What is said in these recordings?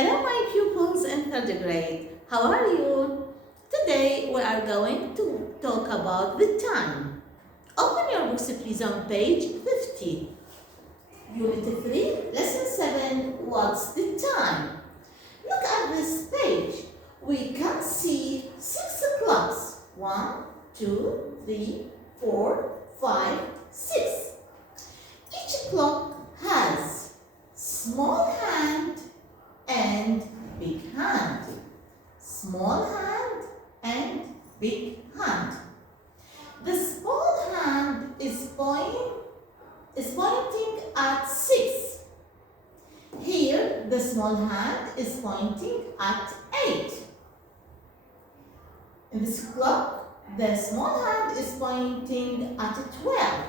Hello my pupils in third grade. How are you? Today we are going to talk about the time. Open your books please on page 50. Unit 3, lesson 7, what's the time? Look at this page. We can see 6 clocks. 1, 2, 3, 4, 5, 6. Each clock has small hand and big hand. Small hand and big hand. The small hand is pointing at 6. Here the small hand is pointing at 8. In this clock, the small hand is pointing at 12.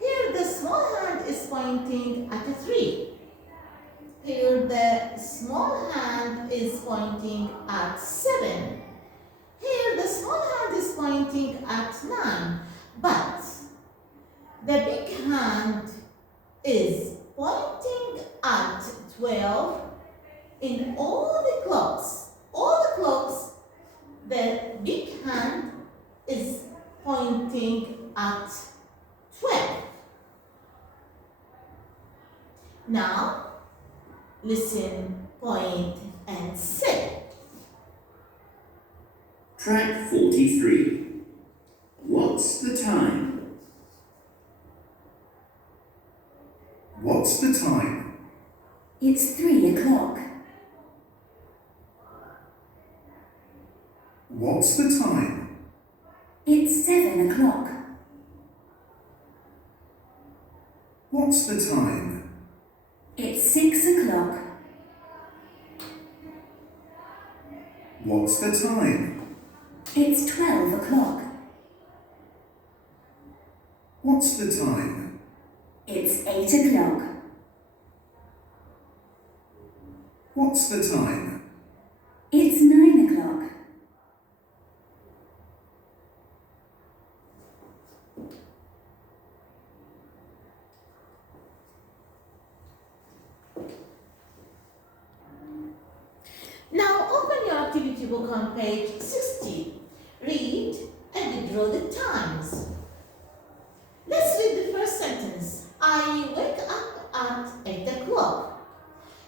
Here the small hand is pointing at 3. Here the small hand is pointing at 7. Here the small hand is pointing at 9. But the big hand is pointing at 12 in all the clocks. All the clocks, the big hand is pointing at 12. Now, listen, point, and say. Track 43. What's the time? What's the time? It's 3 o'clock. What's the time? It's 7 o'clock. What's the time? It's 6 o'clock. What's the time? It's 12 o'clock. What's the time? It's 8 o'clock. What's the time? It's 9 o'clock. Now open your activity book on page 60. Read and draw the times. Let's read the first sentence. I wake up at 8 o'clock.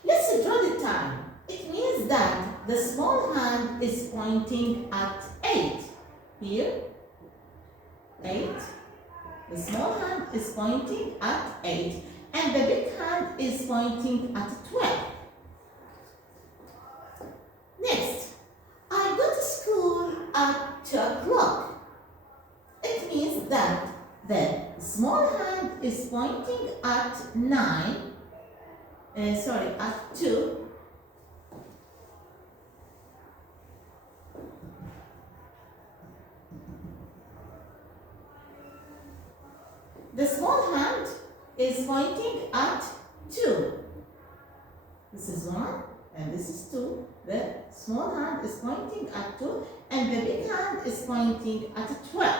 Let's draw the time. It means that the small hand is pointing at 8. Here, 8. The small hand is pointing at 8. And the big hand is pointing at 12. Next, I go to school at 2 o'clock. It means that the small hand is pointing at 2. The small hand is pointing at 2. This is 1 and this is 2. The small hand is pointing at 2 and the big hand is pointing at 12.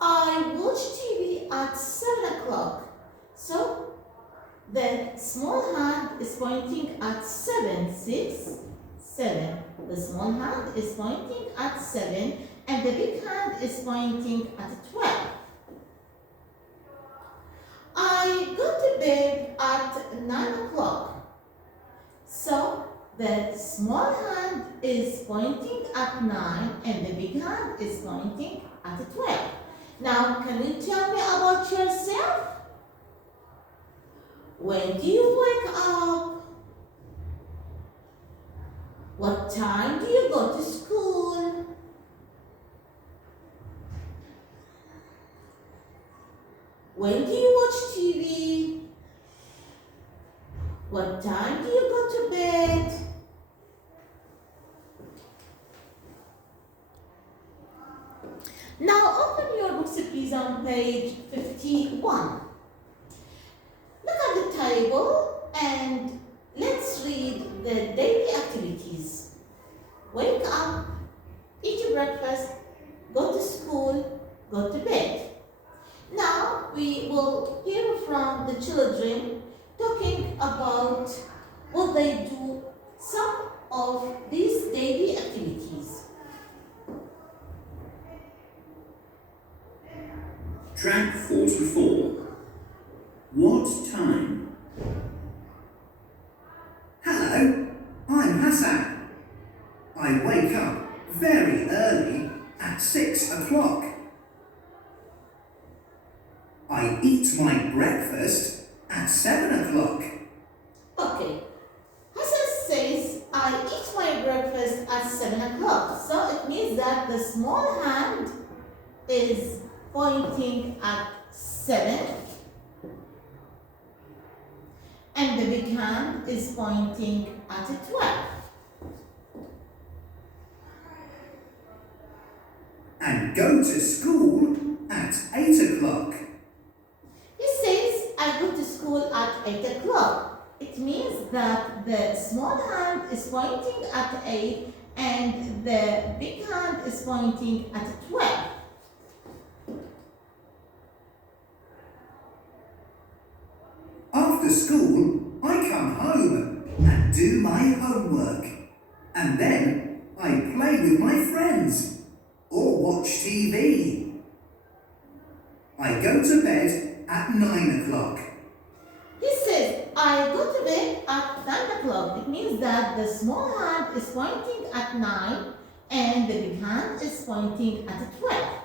I watch TV at 7 o'clock. So the small hand is pointing at 7. 6, 7. The small hand is pointing at 7 and the big hand is pointing at 12. I go to bed at 9 o'clock. So the small hand is pointing at 9 and the big hand is pointing at 12. Now, can you tell me about yourself? When do you wake up? What time do you go to school? When do you watch TV? What time do you go to bed? Now open your books please on page 51. Look at the table and let's read the daily activities. Wake up, eat your breakfast, go to school, go to bed. Now we will hear from the children talking about what they do, some of these daily activities. Track 44. What time? Hello, I'm Hassan. I wake up very early at 6 o'clock. I eat my breakfast at 7 o'clock. Okay, Hassan says, I eat my breakfast at 7 o'clock. So it means that the small hand is pointing at 7 and the big hand is pointing at 12. And go to school at 8 o'clock. He says, I go to school at 8 o'clock. It means that the small hand is pointing at 8 and the big hand is pointing at 12. After school, I come home and do my homework. And then I play with my friends or watch TV. I go to bed at 9 o'clock. He says, I go to bed at 9 o'clock. It means that the small hand is pointing at 9 and the big hand is pointing at 12.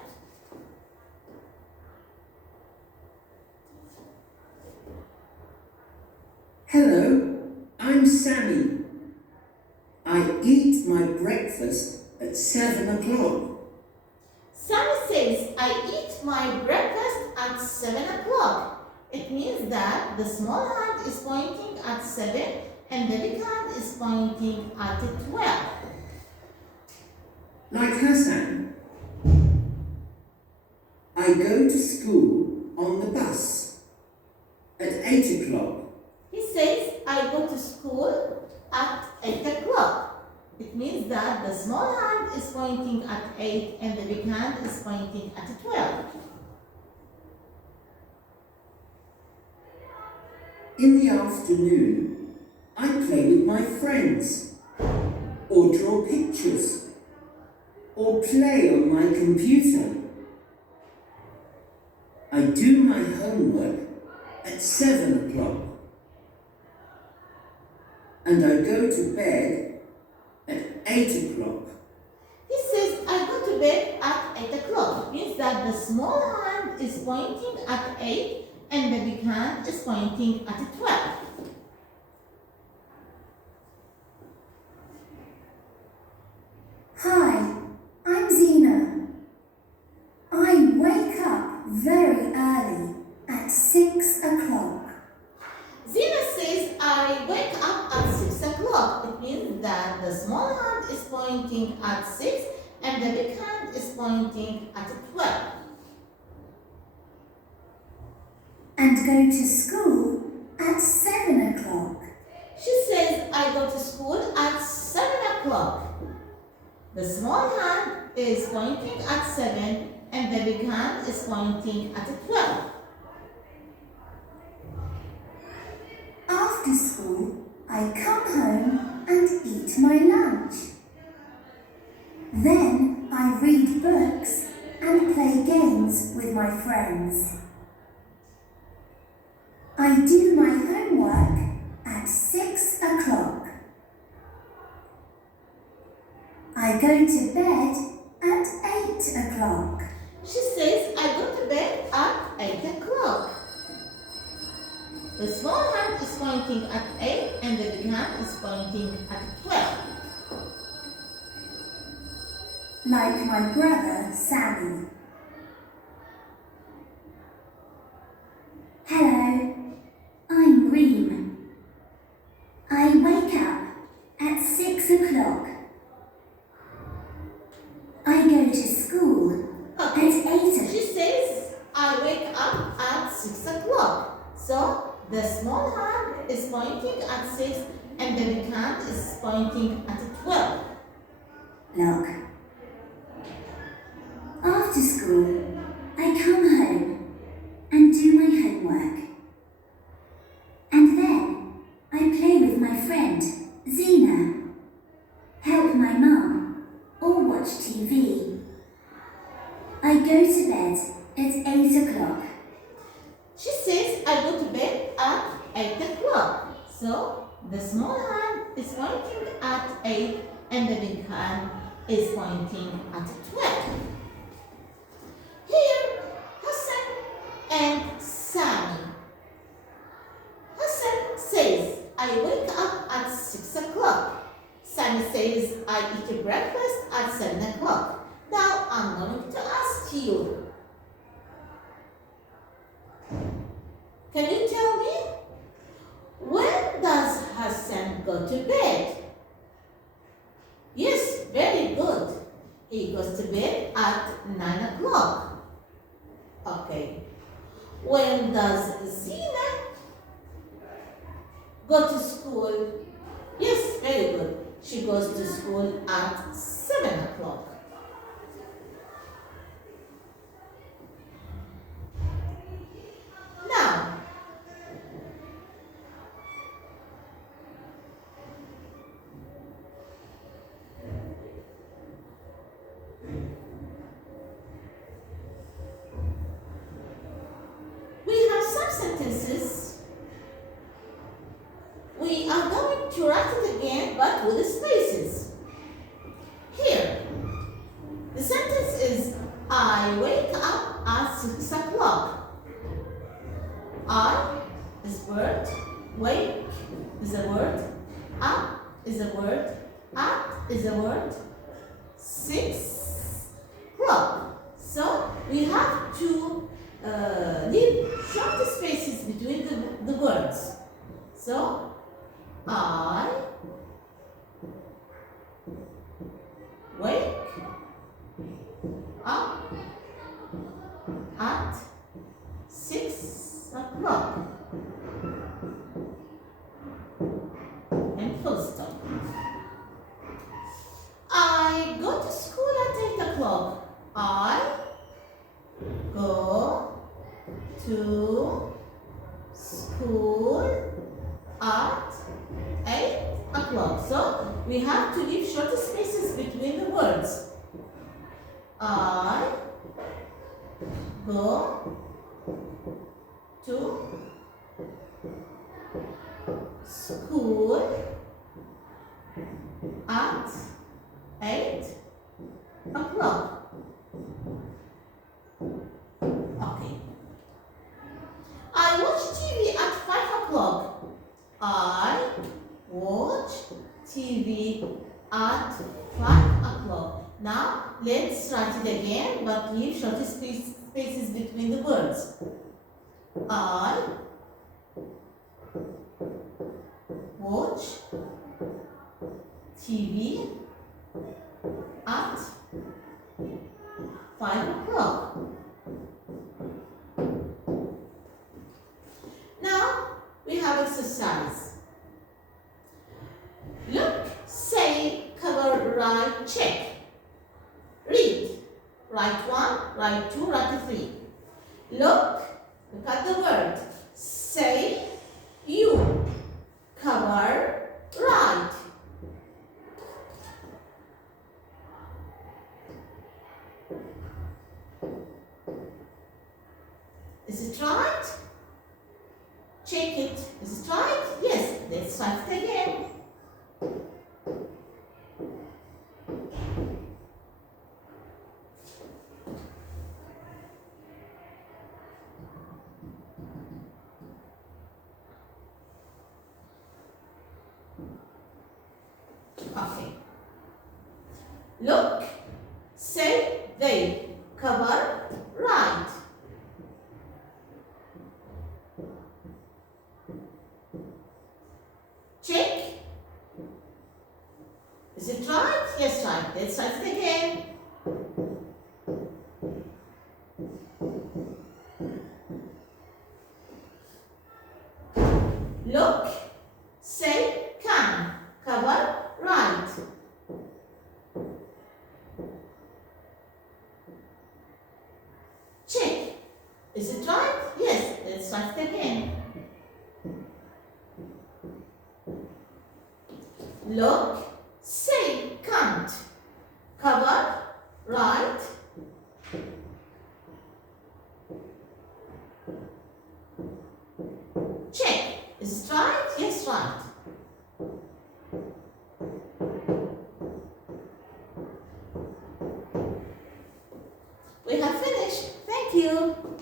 Hello, I'm Sammy. I eat my breakfast at 7 o'clock. Sammy says, I eat my breakfast at 7 o'clock. It means that the small hand is pointing at 7 and the big hand is pointing at 12. Like Hassan, I go to school on the bus at 8 o'clock. He says, I go to school at 8 o'clock. It means that the small hand is pointing at 8 and the big hand is pointing at 12. In the afternoon, I play with my friends, or draw pictures, or play on my computer. I do my homework at 7 o'clock. And I go to bed at 8 o'clock. He says, I go to bed at 8 o'clock. It means that the small hand is pointing at 8 and the big hand is pointing at 12. Hi, I'm Zena. I wake up very early at 6 o'clock. Zena says, I wake up at 6 o'clock. It means that the small hand is pointing at 6 and the big hand is pointing at 12. And go to school at 7 o'clock. She says, I go to school at 7 o'clock. The small hand is pointing at 7 and the big hand is pointing at 12. After school, I come home and eat my lunch. Then I read books and play games with my friends. I do my homework at 6 o'clock. I go to bed at 8 o'clock. She says, I go to bed at 8 o'clock. The small hand is pointing at 8 and the big hand is pointing at 12. Like my brother, Sammy. Hello, I'm Reem. I wake up at 6 o'clock. I go to school at 8 o'clock. She says, I wake up at 6 o'clock. So the small hand is pointing at 6 and the big hand is pointing at 12. Look. After school, I come home and do my homework. And then She says, I go to bed at 8 o'clock. So the small hand is pointing at 8 and the big hand is pointing at 12. Here, Hassan and Sami. Hassan says, I wake up at 6 o'clock. Sami says, I eat breakfast at 7 o'clock. Now I'm going to ask you. Can you tell me? When does Hassan go to bed? Yes, very good. He goes to bed at 9 o'clock. Okay. When does Zina go to school? Yes, very good. She goes to school at 7 o'clock. Now, we have some sentences. We are going to write it again, but with spaces. Here, the sentence is, I wake up at 6 o'clock. I is word, wake is a word, up is a word, at is a word, 6 o'clock. So we have to leave short spaces between the words. So I wake up at 6 o'clock. And full stop. I go to school at 8 o'clock. I go to school at 8 o'clock. So we have to leave short spaces between the words. I go to school at 8 o'clock. Okay. I watch TV at 5 o'clock. I watch TV at 5 o'clock. Now let's write it again, but leave short spaces between the words. I watch TV at 5 o'clock. Now we have exercise. Look, say, cover, write, check. Read. Write 1, write 2, write 3. Look at the word. Say, you. Cover, write. Is it right? Check it. Is it right? Yes. Let's write it again. Okay. Look, say, they, cover, write. Check. Is it right? Yes, right. Let's write it again. Look, say, can, cover, write. Check. Is it right? Yes. Let's write it again. Look, say, can't, cover, write. part. We have finished. Thank you.